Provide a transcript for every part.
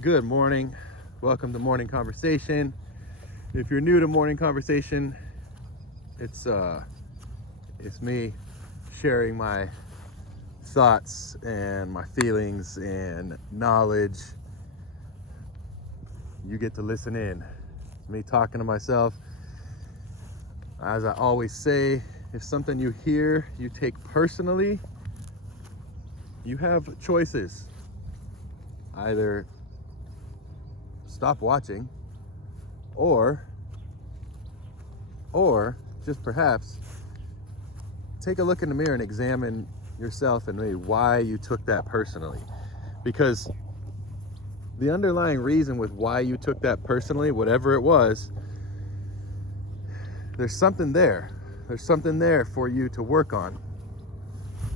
Good morning. Welcome to Morning Conversation. If you're new to Morning Conversation, it's me sharing my thoughts and my feelings and knowledge. You get to listen in. It's me talking to myself. As I always say, if something you hear you take personally, you have choices. Either stop watching or just perhaps take a look in the mirror and examine yourself and maybe why you took that personally. Because the underlying reason with why you took that personally, whatever it was, there's something there. There's something there for you to work on.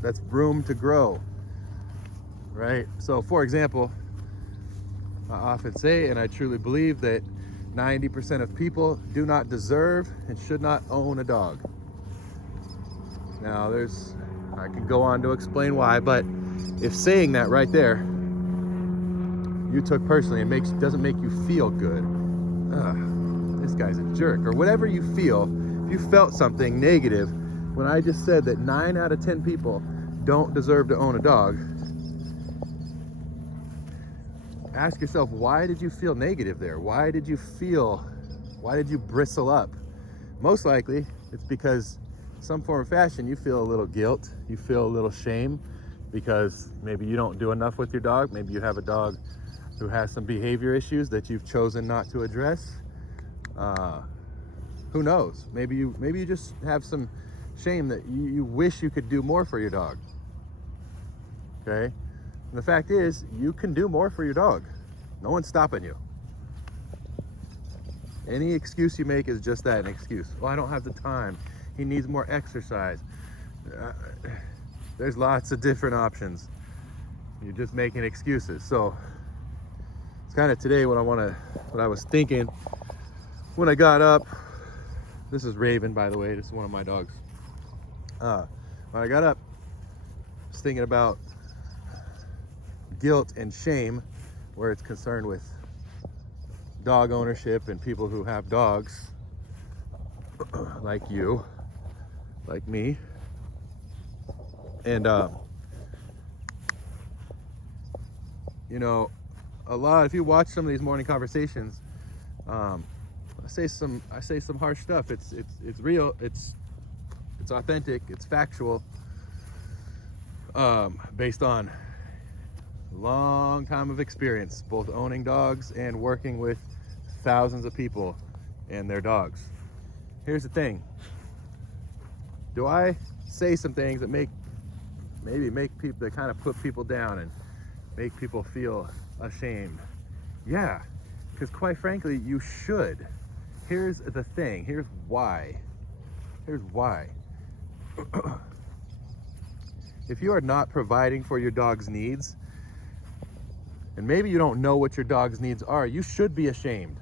That's room to grow, right? So for example, I often say, and I truly believe, that 90% of people do not deserve and should not own a dog. Now I can go on to explain why, but if saying that right there, you took personally, and doesn't make you feel good, this guy's a jerk, or whatever you feel, if you felt something negative, when I just said that 9 out of 10 people don't deserve to own a dog, ask yourself, why did you feel negative there? Why did you bristle up? Most likely it's because some form of fashion you feel a little guilt, you feel a little shame because maybe you don't do enough with your dog. Maybe you have a dog who has some behavior issues that you've chosen not to address. Who knows? Maybe you just have some shame that you wish you could do more for your dog. Okay? And the fact is, you can do more for your dog. No one's stopping you. Any excuse you make is just that, an excuse. Well, I don't have the time. He needs more exercise. There's lots of different options. You're just making excuses. So it's kind of today what I was thinking when I got up. This is Raven, by the way. This is one of my dogs. When I got up, I was thinking about guilt and shame where it's concerned with dog ownership and people who have dogs like you, like me. And a lot, if you watch some of these morning conversations, I say some harsh stuff. It's real, it's authentic, it's factual, based on long time of experience, both owning dogs and working with thousands of people and their dogs. Here's the thing. Do I say some things that make people, that kind of put people down and make people feel ashamed? Yeah, because quite frankly, you should. Here's the thing. Here's why. If you are not providing for your dog's needs, and maybe you don't know what your dog's needs are, you should be ashamed.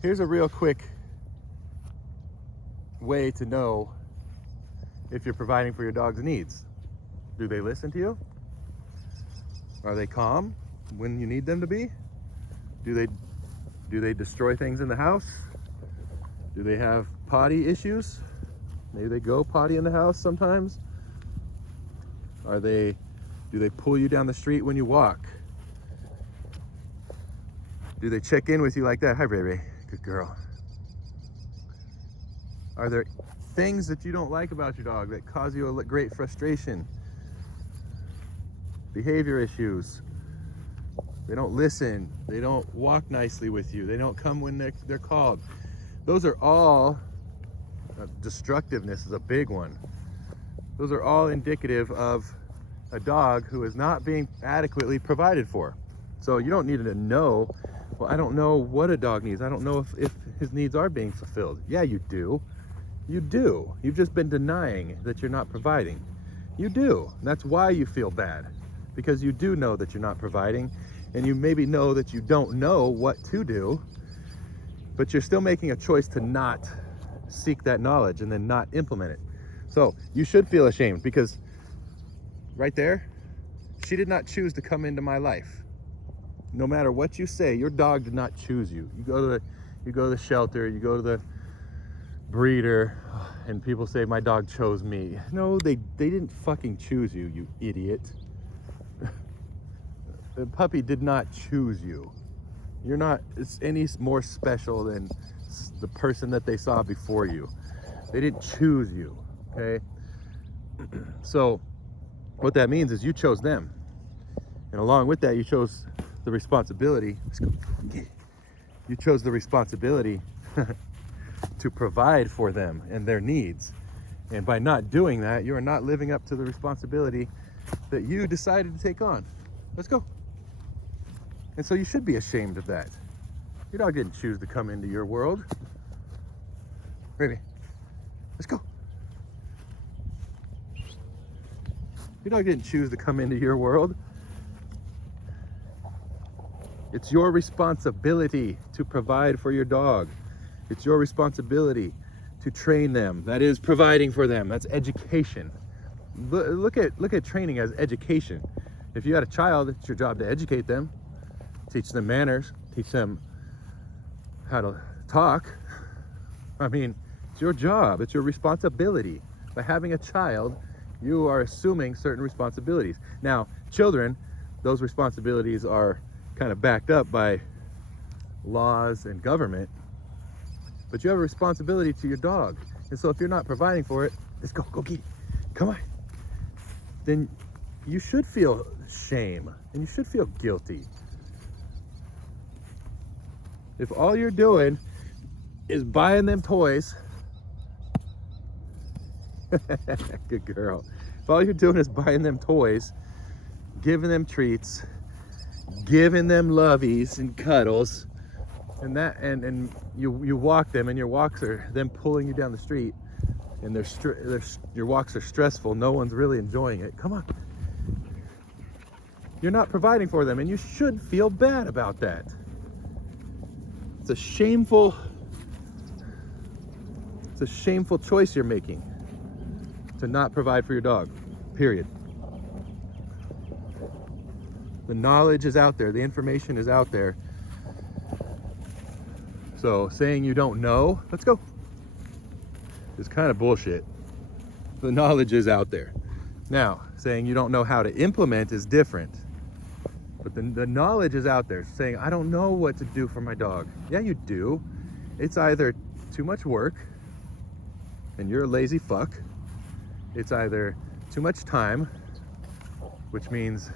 Here's a real quick way to know if you're providing for your dog's needs. Do they listen to you? Are they calm when you need them to be? Do they destroy things in the house? Do they have potty issues? Maybe they go potty in the house sometimes. Do they pull you down the street when you walk? Do they check in with you like that? Hi, baby. Good girl. Are there things that you don't like about your dog that cause you a great frustration? Behavior issues. They don't listen. They don't walk nicely with you. They don't come when they're called. Those are all, destructiveness is a big one. Those are all indicative of a dog who is not being adequately provided for. So you don't need to know, well, I don't know what a dog needs. I don't know if his needs are being fulfilled. Yeah, you do. You do. You've just been denying that you're not providing. You do. And that's why you feel bad, because you do know that you're not providing, and you maybe know that you don't know what to do, but you're still making a choice to not seek that knowledge and then not implement it. So you should feel ashamed, because right there, she did not choose to come into my life. no matter what you say, your dog did not choose you. You go to the shelter, you go to the breeder, and people say my dog chose me. No, they didn't fucking choose you, you idiot. The puppy did not choose you. You're not any more special than the person that they saw before you. They didn't choose you, okay? So what that means is you chose them. And along with that, you chose the responsibility. Let's go. You chose the responsibility to provide for them and their needs. And by not doing that, you are not living up to the responsibility that you decided to take on. Let's go. And so you should be ashamed of that. Your dog didn't choose to come into your world. Baby, let's go. Your dog didn't choose to come into your world. It's your responsibility to provide for your dog. It's your responsibility to train them. That is providing for them. That's education. Look at training as education. If you had a child, it's your job to educate them, teach them manners, teach them how to talk. I mean, it's your job. It's your responsibility. By having a child, you are assuming certain responsibilities. Now, children, those responsibilities are kind of backed up by laws and government, but you have a responsibility to your dog. And so if you're not providing for it, let's go get it. Come on. Then you should feel shame and you should feel guilty. If all you're doing is buying them toys, good girl. If all you're doing is buying them toys, giving them treats, giving them lovies and cuddles, and you walk them, and your walks are them pulling you down the street, and your walks are stressful. No one's really enjoying it. Come on. You're not providing for them, and you should feel bad about that. It's a shameful choice you're making to not provide for your dog, period. The knowledge is out there. The information is out there. So saying you don't know, let's go, is kind of bullshit. The knowledge is out there. Now, saying you don't know how to implement is different. But the knowledge is out there. Saying, I don't know what to do for my dog. Yeah, you do. It's either too much work and you're a lazy fuck. It's either too much time, which means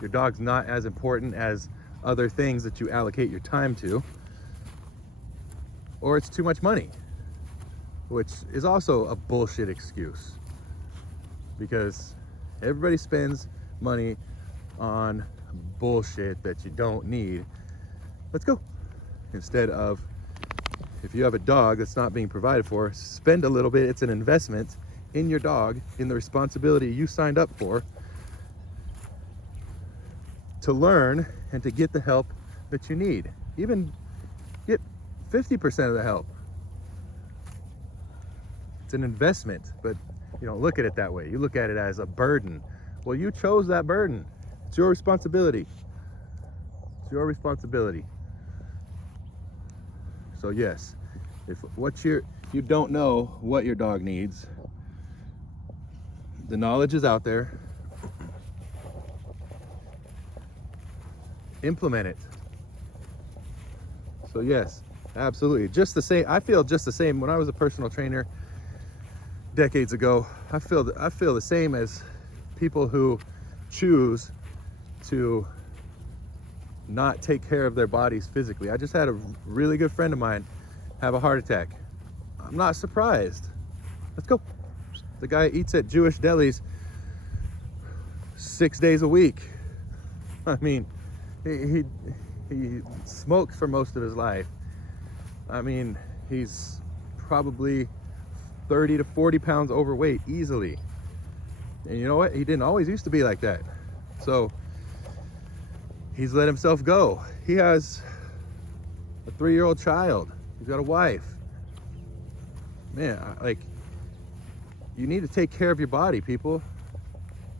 your dog's not as important as other things that you allocate your time to, or it's too much money, which is also a bullshit excuse, because everybody spends money on bullshit that you don't need. Let's go. Instead of, if you have a dog that's not being provided for, spend a little bit. It's an investment in your dog, in the responsibility you signed up for, to learn and to get the help that you need. Even get 50% of the help. It's an investment, but you don't look at it that way. You look at it as a burden. Well, you chose that burden. It's your responsibility. It's your responsibility. So yes, if you don't know what your dog needs, the knowledge is out there. Implement it. So yes, absolutely. Just the same. I feel just the same. When I was a personal trainer decades ago, I feel the same as people who choose to not take care of their bodies physically. I just had a really good friend of mine have a heart attack. I'm not surprised. Let's go. The guy eats at Jewish delis 6 days a week. I mean, he smoked for most of his life. I mean, he's probably 30 to 40 pounds overweight easily. And you know what? He didn't always used to be like that. So he's let himself go. He has a 3-year-old child. He's got a wife. Man, like, you need to take care of your body, people.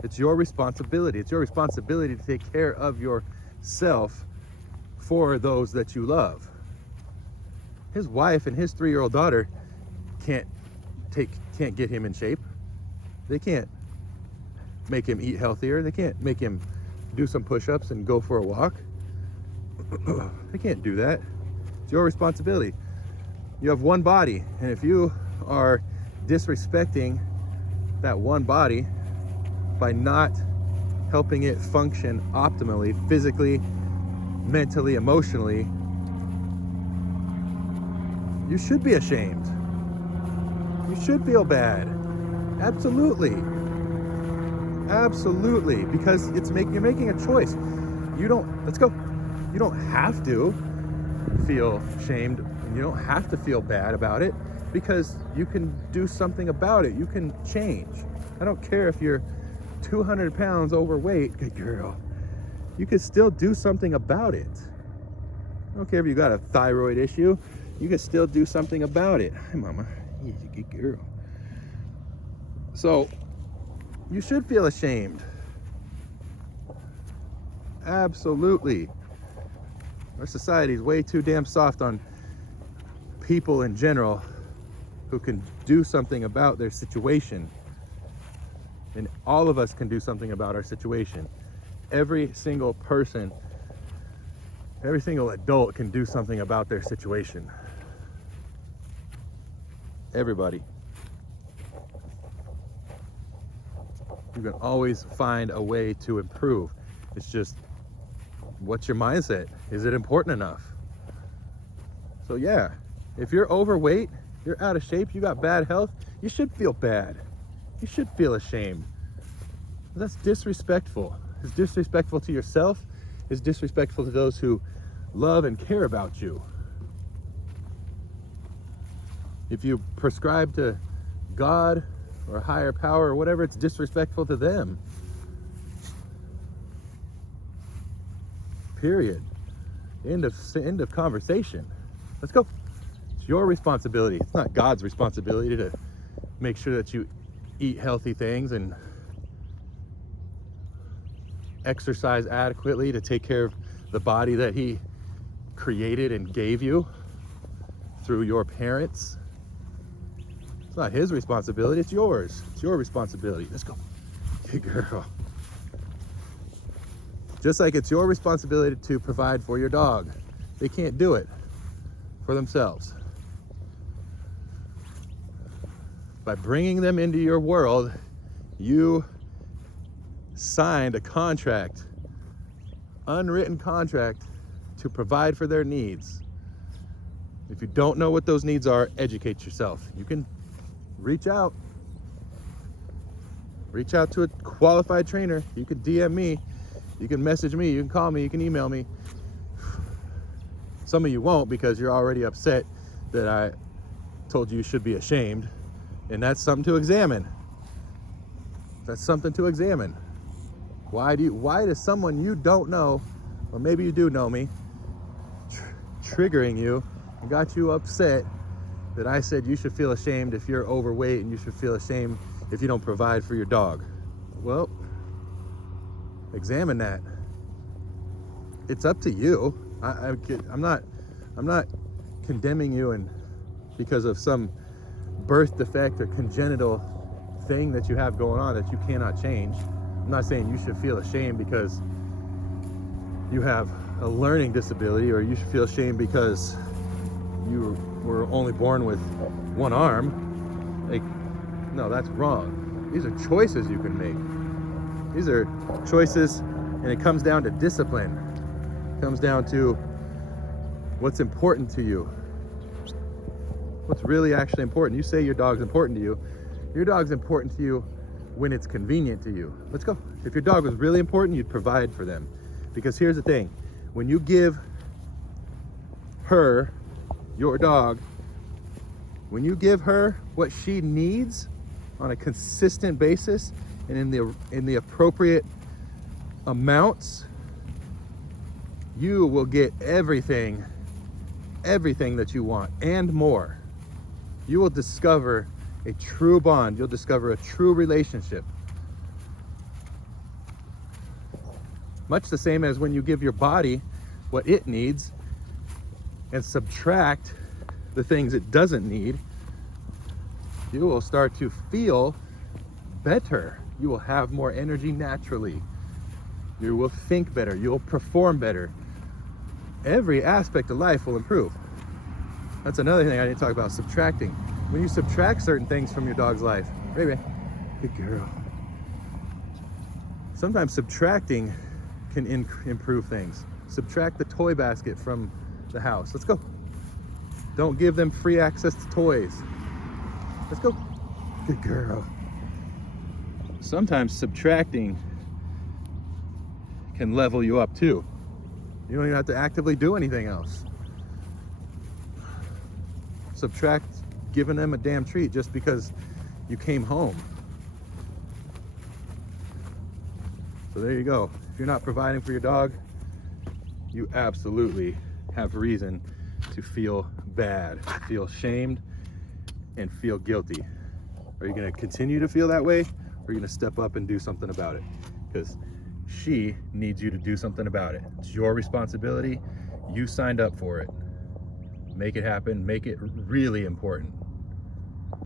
It's your responsibility. It's your responsibility to take care of yourself for those that you love. His wife and his 3-year-old daughter can't get him in shape. They can't make him eat healthier. They can't make him do some push-ups and go for a walk. They can't do that. It's your responsibility. You have one body, and if you are disrespecting that one body by not helping it function optimally, physically, mentally, emotionally, you should be ashamed. You should feel bad. Absolutely. Absolutely. Because you're making a choice. You don't have to feel shamed. You don't have to feel bad about it, because you can do something about it. You can change. I don't care if you're 200 pounds overweight, good girl. You can still do something about it. I don't care if you got a thyroid issue. You can still do something about it. Hi, mama. Easy, good girl. So, you should feel ashamed. Absolutely. Our society is way too damn soft on people in general who can do something about their situation. And all of us can do something about our situation. Every single person, every single adult can do something about their situation. Everybody. You can always find a way to improve. It's just, what's your mindset? Is it important enough? So yeah, if you're overweight, you're out of shape, you got bad health, you should feel bad. You should feel ashamed. That's disrespectful. It's disrespectful to yourself. It's disrespectful to those who love and care about you. If you prescribe to God or a higher power or whatever, it's disrespectful to them. Period. End of conversation. Let's go. It's your responsibility. It's not God's responsibility to make sure that you eat healthy things and exercise adequately to take care of the body that He created and gave you through your parents. It's not His responsibility, it's yours. It's your responsibility. Let's go. Good girl. Just like it's your responsibility to provide for your dog. They can't do it for themselves. By bringing them into your world, you signed a contract, unwritten contract, to provide for their needs. If you don't know what those needs are, educate yourself. You can reach out to a qualified trainer. You can DM me, you can message me, you can call me, you can email me. Some of you won't, because you're already upset that I told you should be ashamed, and that's something to examine. That's something to examine. Why does someone you don't know, or maybe you do know me, triggering you and got you upset that I said you should feel ashamed if you're overweight, and you should feel ashamed if you don't provide for your dog? Well, examine that. It's up to you. I'm not condemning you and because of some birth defect or congenital thing that you have going on that you cannot change. I'm not saying you should feel ashamed because you have a learning disability, or you should feel ashamed because you were only born with one arm. Like, no, that's wrong. These are choices you can make. These are choices, and it comes down to discipline. It comes down to what's important to you. What's really actually important. You say your dog's important to you. Your dog's important to you when it's convenient to you. Let's go. If your dog was really important, you'd provide for them. Because here's the thing. When you give her, your dog, when you give her what she needs on a consistent basis and in the appropriate amounts, you will get everything that you want and more. You will discover a true bond. You'll discover a true relationship. Much the same as when you give your body what it needs and subtract the things it doesn't need, you will start to feel better. You will have more energy naturally. You will think better. You will perform better. Every aspect of life will improve. That's another thing I didn't talk about, subtracting. When you subtract certain things from your dog's life, baby, good girl. Sometimes subtracting can improve things. Subtract the toy basket from the house. Let's go. Don't give them free access to toys. Let's go. Good girl. Sometimes subtracting can level you up too. You don't even have to actively do anything else. Subtract giving them a damn treat just because you came home. So there you go. If you're not providing for your dog, you absolutely have reason to feel bad, feel shamed, and feel guilty. Are you gonna continue to feel that way, or are you gonna step up and do something about it? Because she needs you to do something about it. It's your responsibility. You signed up for it. Make it happen. Make it really important.